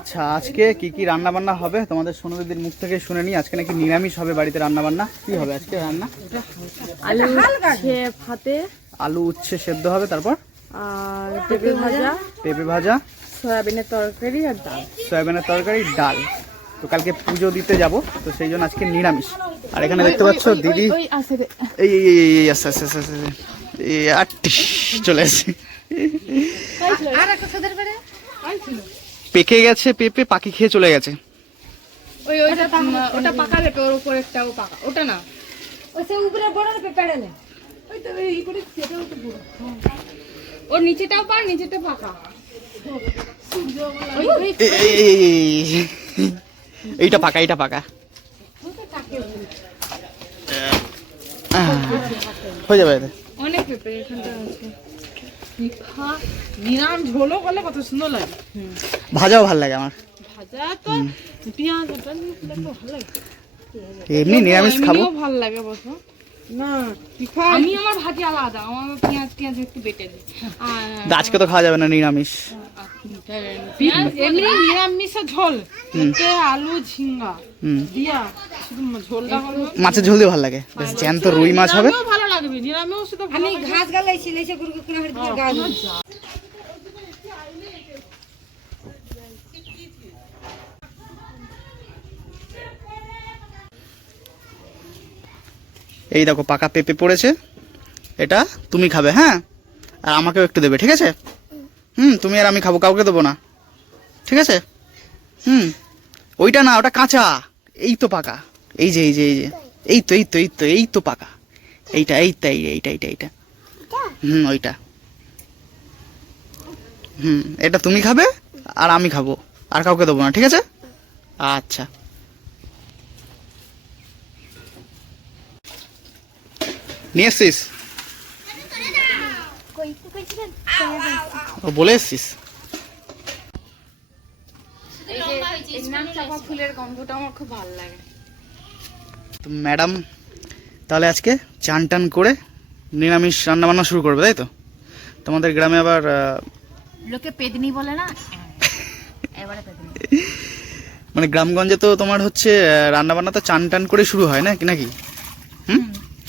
আচ্ছা, আজকে কি কি রান্না বান্না হবে তোমাদের সোনু দিদির মুখ থেকে শুনে নি। আজকে নাকি নিরামিষ হবে বাড়িতে রান্না বান্না। কি হবে আজকে রান্না? আলু উচ্ছে সেদ্ধ হবে, তারপর আর পেঁপে ভাজা, সয়াবিনের তরকারি আর ডাল। সয়াবিনের তরকারি, ডাল। তো কালকে পুজো দিতে যাব, তো সেই জন্য আজকে নিরামিষ। আর এখানে দেখতে পাচ্ছ দিদি এই আস্তে আস্তে আস্তে আস্তে চলে আসছি। পেকে গেছে পেঁপে, পাখি খেয়ে চলে গেছে। ওটা পাকা পেঁপে, ওর উপর একটাও পাকা, ওটা না, ওই সে উপরে বড় পেঁপে না, ওই তো এই করে সেটাও তো বড়, ওর নিচেটাও পাকা, নিচেটা পাকা। এইটা পাকা, এইটা পাকা হয়ে যাবে। অনেক পেঁপে এখানটা আছে। নিরাম ঝোলও করলে কত সুন্দর লাগে, ভাজাও ভালো লাগে আমার। ভাজা তো পেঁয়াজ ওটা দিয়ে ভালো লাগে, এমনি নিরামিষ খাবো ভালো লাগে। বসো না, আমি আমার ভাজি আলাদা, আমার পেঁয়াজ একটু বেটে দিই। আর আজকে তো খাওয়া যাবে না নিরামিষ। এমনি নিরামিষের ঝোল, আলু ঝিঙ্গা দিয়া শুধু ঝোলটা হলো। মাছের ঝোল দিয়ে ভালো লাগে, বেশ জ্যান্ত রুই মাছ হবে, ভালো লাগবে। নিরামিষ শুধু আমি ঘাস গালাইছি, লেসে গুরগু করে হাড় দিয়ে গাল। এই দেখো পাকা পেঁপে পড়েছে, এটা তুমি খাবে, হ্যাঁ, আর আমাকেও একটু দেবে, ঠিক আছে? তুমি আর আমি খাবো, কাউকে দেবো না, ঠিক আছে? ওইটা না, ওটা কাঁচা, এই তো পাকা। এই যে এই যে এই যে এই তো এই তো এই তো এই তো পাকা, এইটা এইটা এইটা এইটা এইটা ওইটা। এটা তুমি খাবে আর আমি খাবো, আর কাউকে দেবো না, ঠিক আছে? আচ্ছা, নিয়ে এসছিস? ও বলে এসছিস? ফুলের গন্ধটা আমার খুব ভালো লাগে। তো ম্যাডাম তাহলে আজকে চান টান করে নিরামিষ রান্না বান্না শুরু করবে, তাই তো? তোমাদের গ্রামে আবার লোকে পেদনি বলে না, এবারে পেদনি। মানে গ্রামগঞ্জে তো তোমার হচ্ছে রান্না বান্না তো চান টান করে শুরু হয় না নাকি?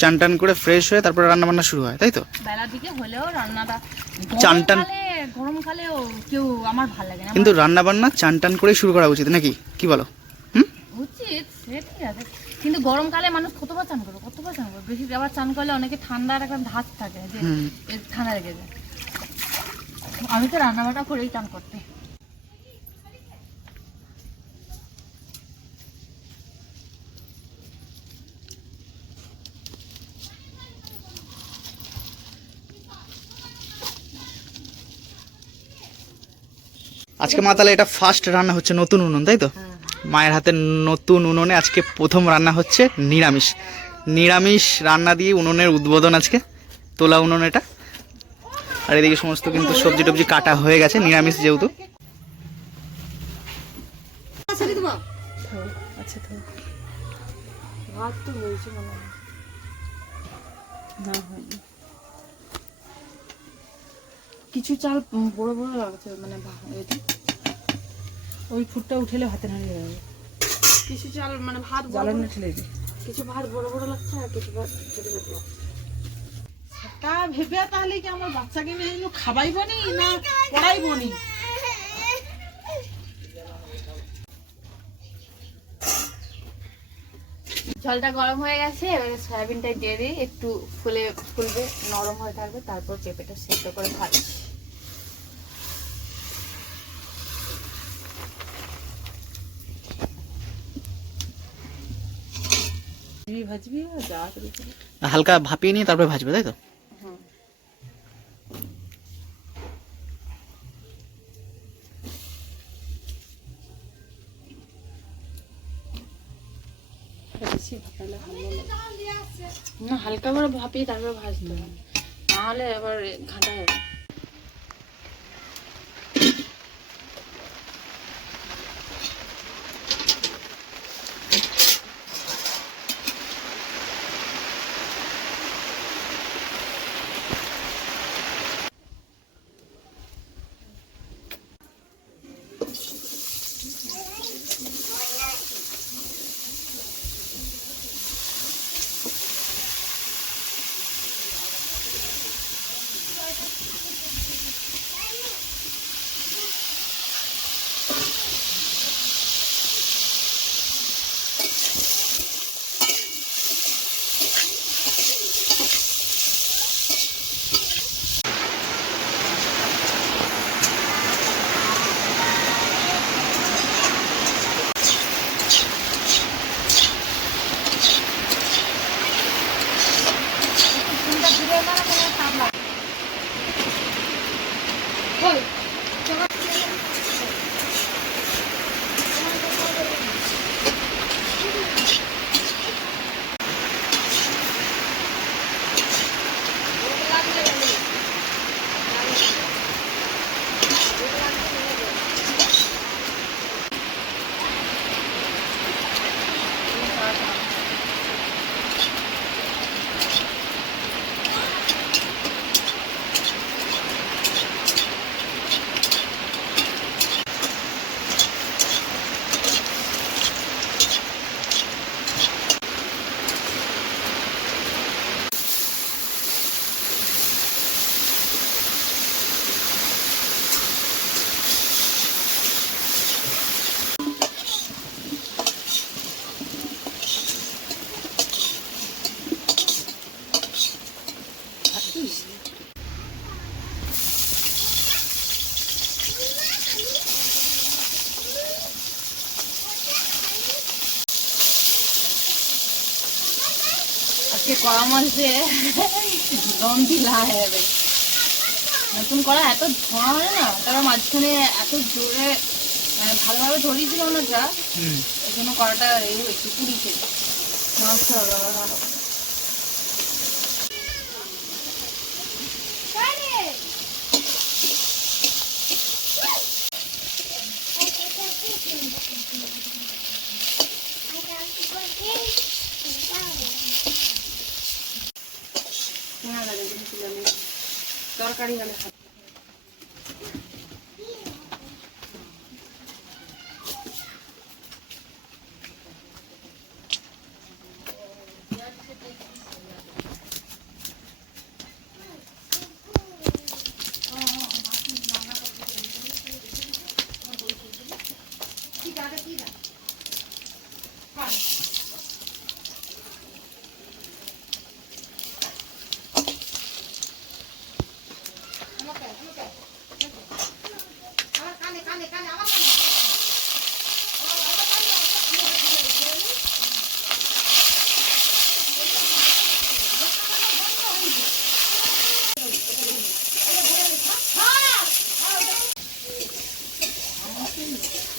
চান টান করে ফ্রেশ হয়ে তারপরে রান্না বান্না শুরু হয়, তাই তো? বেলা দিকে হলেও রান্নাটা চান টান গরমকালেও কেউ আমার ভালো লাগে না, কিন্তু রান্না বান্না চান টান করে শুরু করা উচিত নাকি, কি বলো? উচিত, সে ঠিক আছে, কিন্তু গরমকালে মানুষ কতবার চান করবে, বেশি আবার চান করলে অনেকে ঠান্ডার একটা ধাঁচ থাকে যে ঠান্ডা লেগে যায়। আমি তো রান্না বান্না করেই চান করতে। আজকে মা তাহলে এটা ফার্স্ট রান্না হচ্ছে নতুন উনুন, তাই তো? মায়ের হাতে নতুন উনুনে আজকে প্রথম রান্না হচ্ছে নিরামিষ। নিরামিষ রান্না দিয়ে উনুনের উদ্বোধন আজকে, তোলা উনুন এটা। আর এদিকে সমস্ত কিন্তু সবজি টবজি কাটা হয়ে গেছে, নিরামিষ যেহেতু। কিছু চাল বড় বড় লাগছে, মানে ওই ফুটটা উঠেলে ভাতের হাঁড়ি হয়ে যাবে। কিছু চাল মানে ভাত জ্বালানি ঠেলে দিই, কিছু ভাত বড় বড় লাগছে আর কিছু ভাত ছোট ছোট লাগছে। সেটা ভেবে তাহলে কি আমার বাচ্চাকে নিয়ে খাবাইবনি না পড়াইবনি? জলটা গরম হয়ে গেছে, এবারে সয়াবিনটা দিয়ে দিই, একটু ফুলবে, নরম হয়ে থাকবে, তারপর পেঁপেটা সেদ্ধ করে ভাজছি। হালকা ভাপিয়ে নিয়ে তারপরে ভাজবে, তাই তো? না, হালকা করে ভাপিয়ে তারপরে ভাজতে হবে, নাহলে আবার ঘাঁটা হবে। আজকে কড়া মাছ দিয়ে দম ঢিলা হয়ে যাবে। নতুন কড়া এত ধোঁয়া হয় না, তারপর মাঝখানে এত জোরে মানে ভালোভাবে ধরিয়েছিল না যা, এই জন্য কড়াটা একটু পুড়িয়েছে। নষ্ট হবে আবার। তরকারি হলে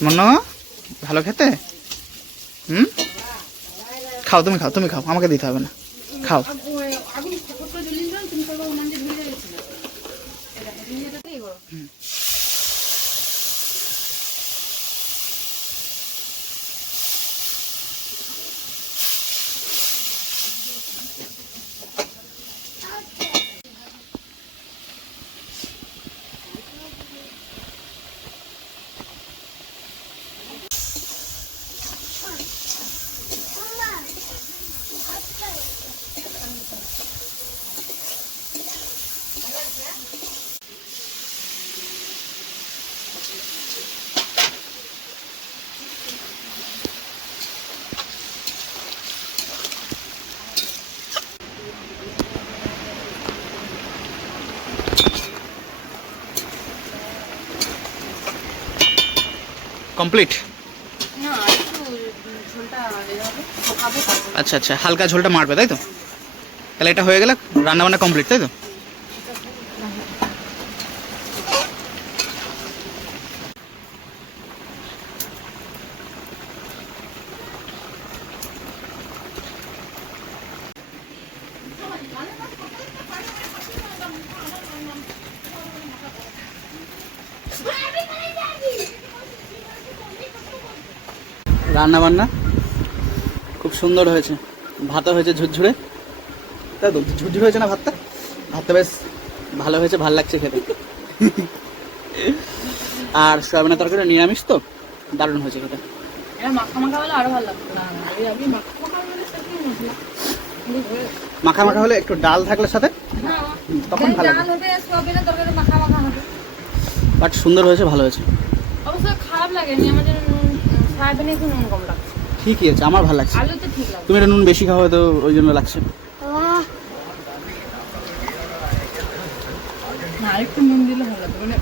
মনো ভালো খেতে। খাও, তুমি খাও, তুমি খাও, আমাকে দিতে হবে না, খাও। কমপ্লিট। আচ্ছা আচ্ছা, হালকা ঝোলটা মারবে তাই তো? তাহলে এটা হয়ে গেলে রান্না বান্না কমপ্লিট তাই তো? রান্না বান্না খুব সুন্দর হয়েছে, ভাতও হয়েছে ঝুরঝুরে, তাই তো? ঝুরঝুরে হয়েছে না ভাতটা? ভাতটা বেশ ভালো হয়েছে, ভাল লাগছে খেতে। আর সয়াবিনের তরকারি নিরামিষ তো দারুণ হয়েছে খেতে। এটা মাখা মাখা হলে আরো ভালো লাগতো। না না এই আমি মাখা মাখা হলে সেটাই মশলা মাখা মাখা হলে একটু ডাল থাকলে সাথে তখন ভালো ডাল লাগে। হবে সয়াবিনের তরকারি মাখা মাখা হবে। বাট সুন্দর হয়েছে, ভালো হয়েছে। অবশ্য খারাপ লাগেনি, আমাদের সয়াবিনে একটু নুন কম লাগছে। ঠিকই আছে, আমার ভালো লাগছে। আলুতে ঠিক লাগছে। তুমি এটা নুন বেশি খাওয়া তো ওই জন্য লাগছে। না আরেকটু নুন দিলে ভালো লাগবে, মানে